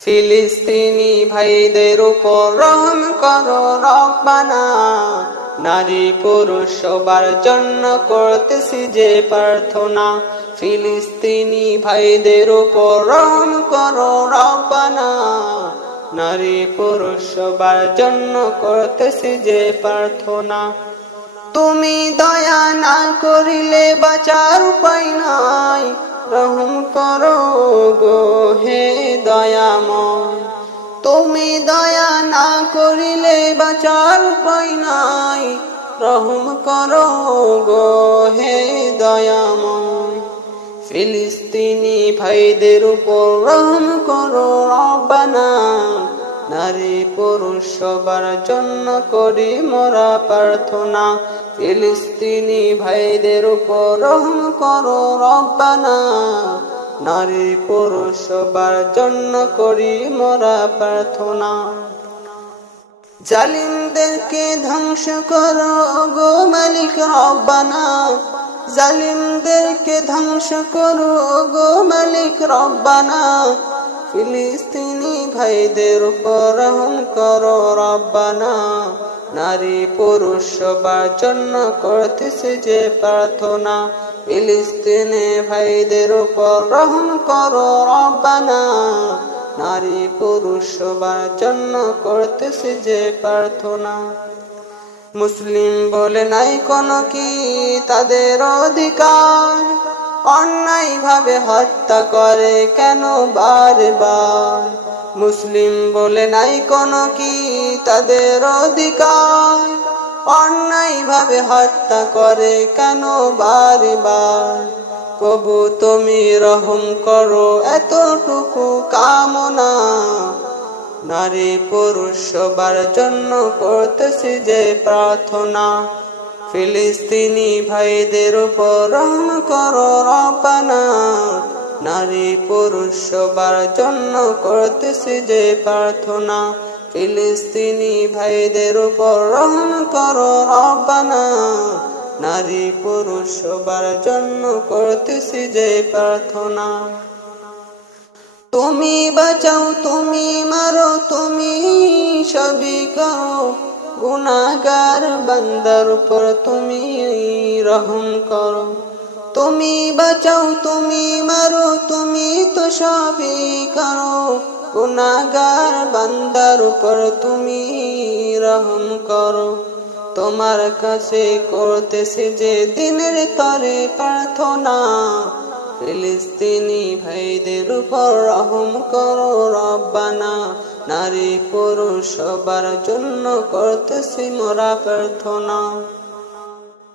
ফিলিস্তিনি ভাইদের উপর রহম করো রব্বানা নারী পুরুষ সবার জন্য করতেছি যে প্রার্থনা। ফিলিস্তিনি ভাইদের উপর রহম করো রব্বানা নারী পুরুষ সবার জন্য করতেছি যে প্রার্থনা। তুমি দয়া না করিলে বাঁচার উপায় নাই। রহম করো গো হে দয়াময়। তুমি দয়া না করিলে বাঁচার উপায় নাই। রহম করো গো হে দয়াময়। ফিলিস্তিনি ভাইদের উপর রহম করো রব্বানা। নারী পুরুষ সবার জন্য করি মোরা প্রার্থনা। ফিলিস্তিনি ভাইদের উপর রহম করো রব্বানা। নারী পুরুষ সবার জন্য করি মোরা প্রার্থনা। জালিমদেরকে ধ্বংস করো গো মালিক রব্বানা। জালিমদেরকে ধ্বংস করো গো মালিক রব্বানা। ফিলিস্তিনি ভাইদের উপর রহম করো রব্বানা। নারী পুরুষ সবার জন্য করতেছে যে প্রার্থনা। ফিলিস্তিনি ভাইদের উপর রহম করো রব্বানা। নারী পুরুষ সবার জন্য করতেছে যে প্রার্থনা। মুসলিম বলে নাই কোনো কি তাদের অধিকার? অন্যায় ভাবে হত্যা করে কেন বারবার? মুসলিম বলে নাই কোনো কি তাদের অধিকার? অন্যায় ভাবে হত্যা করে কেন বারবার? প্রভু তুমি রহম করো এতটুকু কামনা। নারী পুরুষ সবার জন্য করতেছি যে প্রার্থনা। ফিলিস্তিনি ভাইদের উপর রহম করো রব্বানা। নারী পুরুষ সবার জন্য করতেছি যে প্রার্থনা। ফিলিস্তিনি ভাইদের উপর রহম করো রব্বানা। নারী পুরুষ সবার জন্য করতেছি যে প্রার্থনা। তুমি বাঁচাও, তুমি মারো, তুমি সবই করো। গুনাগার বান্দার উপর তুমি রহম করো। তুমি বাঁচাও, তুমি মারো, তুমি তো সবই করো। গুনাগার বান্দার উপর তুমি রহম করো। তোমার কাছে করতেছে যে দিনের তরে প্রার্থনা। ফিলিস্তিনি ভাইদের উপর রহম করো রব্বানা। নারী পুরুষ সবার জন্য করতেছি মোরা প্রার্থনা।